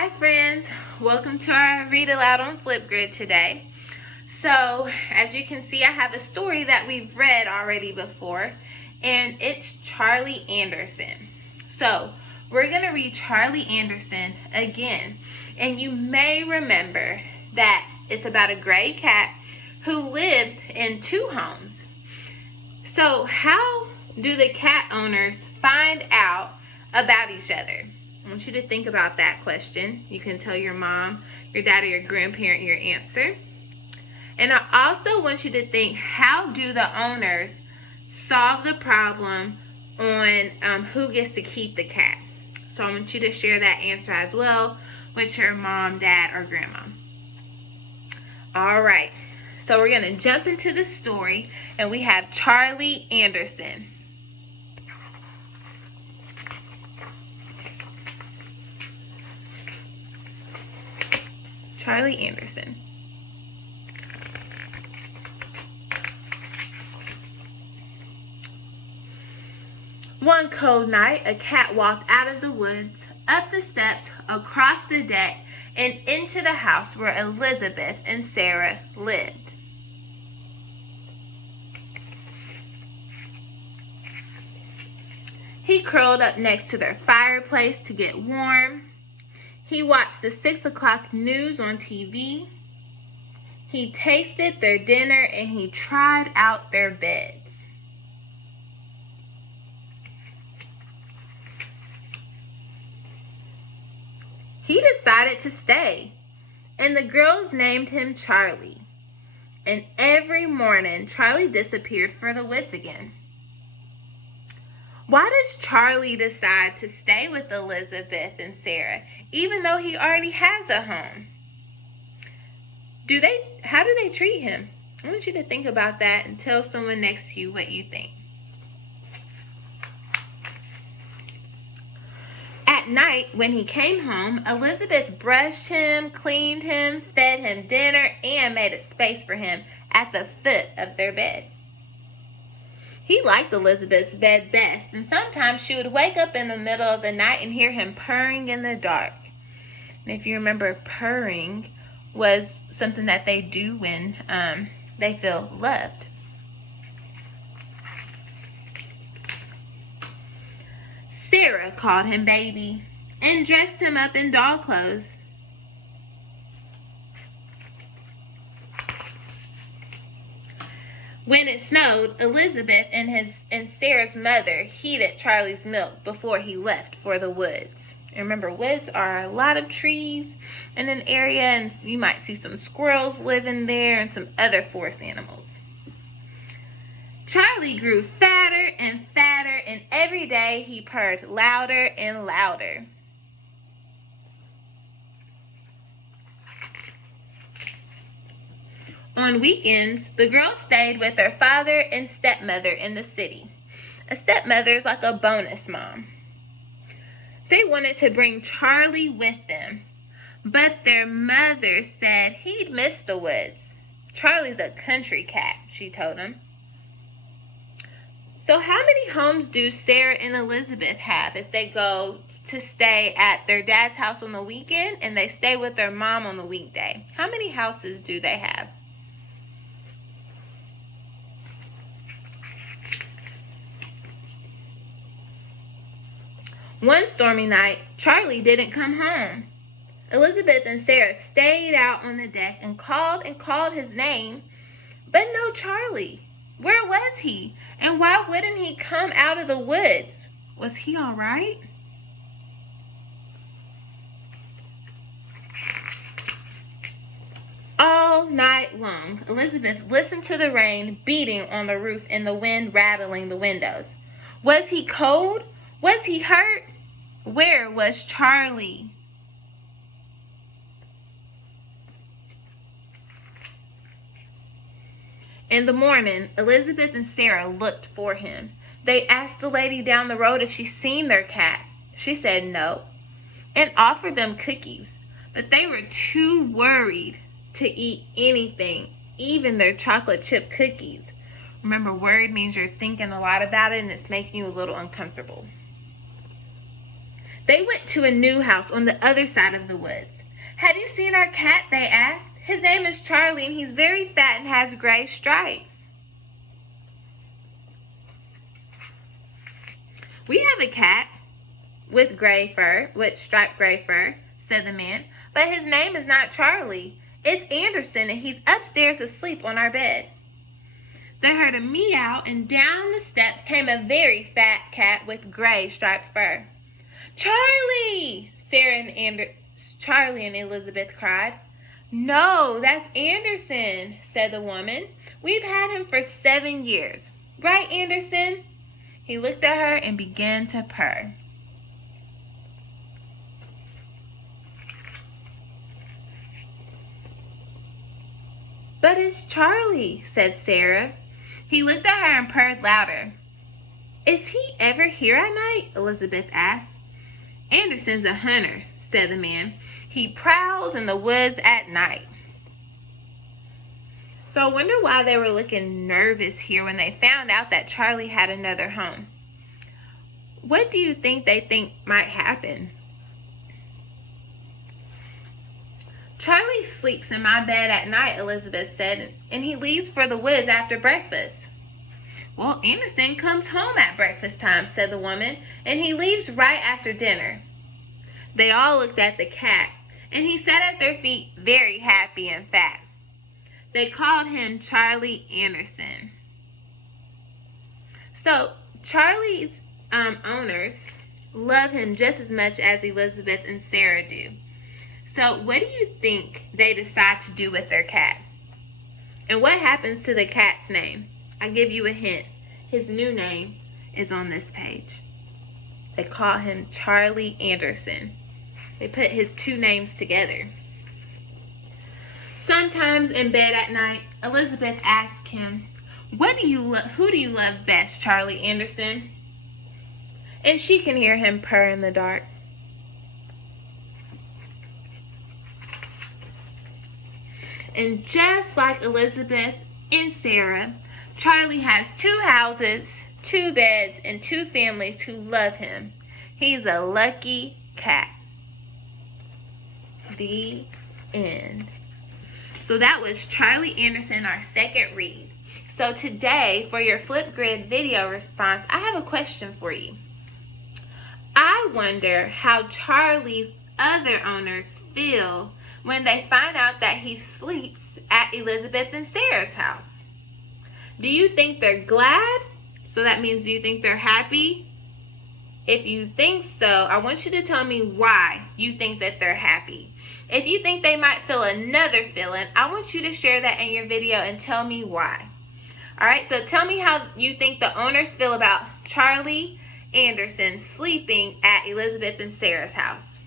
Hi friends, welcome to our Read Aloud on Flipgrid today. So as you can see, I have a story that we've read already before, and it's Charlie Anderson. So we're going to read Charlie Anderson again, and you may remember that it's about a gray cat who lives in two homes. So how do the cat owners find out about each other? I want you to think about that question. You can tell your mom, your dad, or your grandparent your answer. And I also want you to think, how do the owners solve the problem on who gets to keep the cat? So I want you to share that answer as well with your mom, dad, or grandma. All right, so we're going to jump into the story, and we have Charlie Anderson. Charlie Anderson. One cold night, a cat walked out of the woods, up the steps, across the deck, and into the house where Elizabeth and Sarah lived. He curled up next to their fireplace to get warm. He watched the 6 o'clock news on TV. He tasted their dinner and he tried out their beds. He decided to stay, and the girls named him Charlie. And every morning, Charlie disappeared for the woods again. Why does Charlie decide to stay with Elizabeth and Sarah, even though he already has a home? How do they treat him? I want you to think about that and tell someone next to you what you think. At night, when he came home, Elizabeth brushed him, cleaned him, fed him dinner, and made a space for him at the foot of their bed. He liked Elizabeth's bed best, and sometimes she would wake up in the middle of the night and hear him purring in the dark. And if you remember, purring was something that they do when they feel loved. Sarah called him baby and dressed him up in doll clothes. When it snowed, Elizabeth and Sarah's mother heated Charlie's milk before he left for the woods. And remember, woods are a lot of trees in an area, and you might see some squirrels living there and some other forest animals. Charlie grew fatter and fatter, and every day he purred louder and louder. On weekends, the girls stayed with their father and stepmother in the city. A stepmother is like a bonus mom. They wanted to bring Charlie with them, but their mother said he'd miss the woods. Charlie's a country cat, she told him. So how many homes do Sarah and Elizabeth have if they go to stay at their dad's house on the weekend and they stay with their mom on the weekday? How many houses do they have? One stormy night, Charlie didn't come home. Elizabeth and Sarah stayed out on the deck and called his name, but no Charlie. Where was he? And why wouldn't he come out of the woods? Was he all right? All night long, Elizabeth listened to the rain beating on the roof and the wind rattling the windows. Was he cold? Was he hurt? Where was Charlie? In the morning, Elizabeth and Sarah looked for him. They asked the lady down the road if she'd seen their cat. She said no, and offered them cookies, but they were too worried to eat anything, even their chocolate chip cookies. Remember, worried means you're thinking a lot about it and it's making you a little uncomfortable. They went to a new house on the other side of the woods. "Have you seen our cat?" they asked. "His name is Charlie, and he's very fat and has gray stripes." "We have a cat with striped gray fur," said the man. "But his name is not Charlie. It's Anderson, and he's upstairs asleep on our bed." They heard a meow, and down the steps came a very fat cat with gray striped fur. "Charlie!" Charlie and Elizabeth cried. "No, that's Anderson," said the woman. "We've had him for 7 years. Right, Anderson?" He looked at her and began to purr. "But it's Charlie," said Sarah. He looked at her and purred louder. "Is he ever here at night?" Elizabeth asked. "Anderson's a hunter," said the man. "He prowls in the woods at night." So I wonder why they were looking nervous here when they found out that Charlie had another home. What do you think they think might happen? "Charlie sleeps in my bed at night," Elizabeth said, "and he leaves for the woods after breakfast." "Well, Anderson comes home at breakfast time," said the woman, "and he leaves right after dinner." They all looked at the cat, and he sat at their feet very happy and fat. They called him Charlie Anderson. So Charlie's owners love him just as much as Elizabeth and Sarah do. So what do you think they decide to do with their cat? And what happens to the cat's name? I'll give you a hint. His new name is on this page. They call him Charlie Anderson. They put his two names together. Sometimes in bed at night, Elizabeth asks him, who do you love best, Charlie Anderson?" And she can hear him purr in the dark. And just like Elizabeth and Sarah, Charlie has 2 houses, 2 beds, and 2 families who love him. He's a lucky cat. The end. So that was Charlie Anderson, our second read. So today, for your Flipgrid video response, I have a question for you. I wonder how Charlie's other owners feel when they find out that he sleeps at Elizabeth and Sarah's house. Do you think they're glad? So that means, do you think they're happy? If you think so, I want you to tell me why you think that they're happy. If you think they might feel another feeling, I want you to share that in your video and tell me why. Alright, so tell me how you think the owners feel about Charlie Anderson sleeping at Elizabeth and Sarah's house.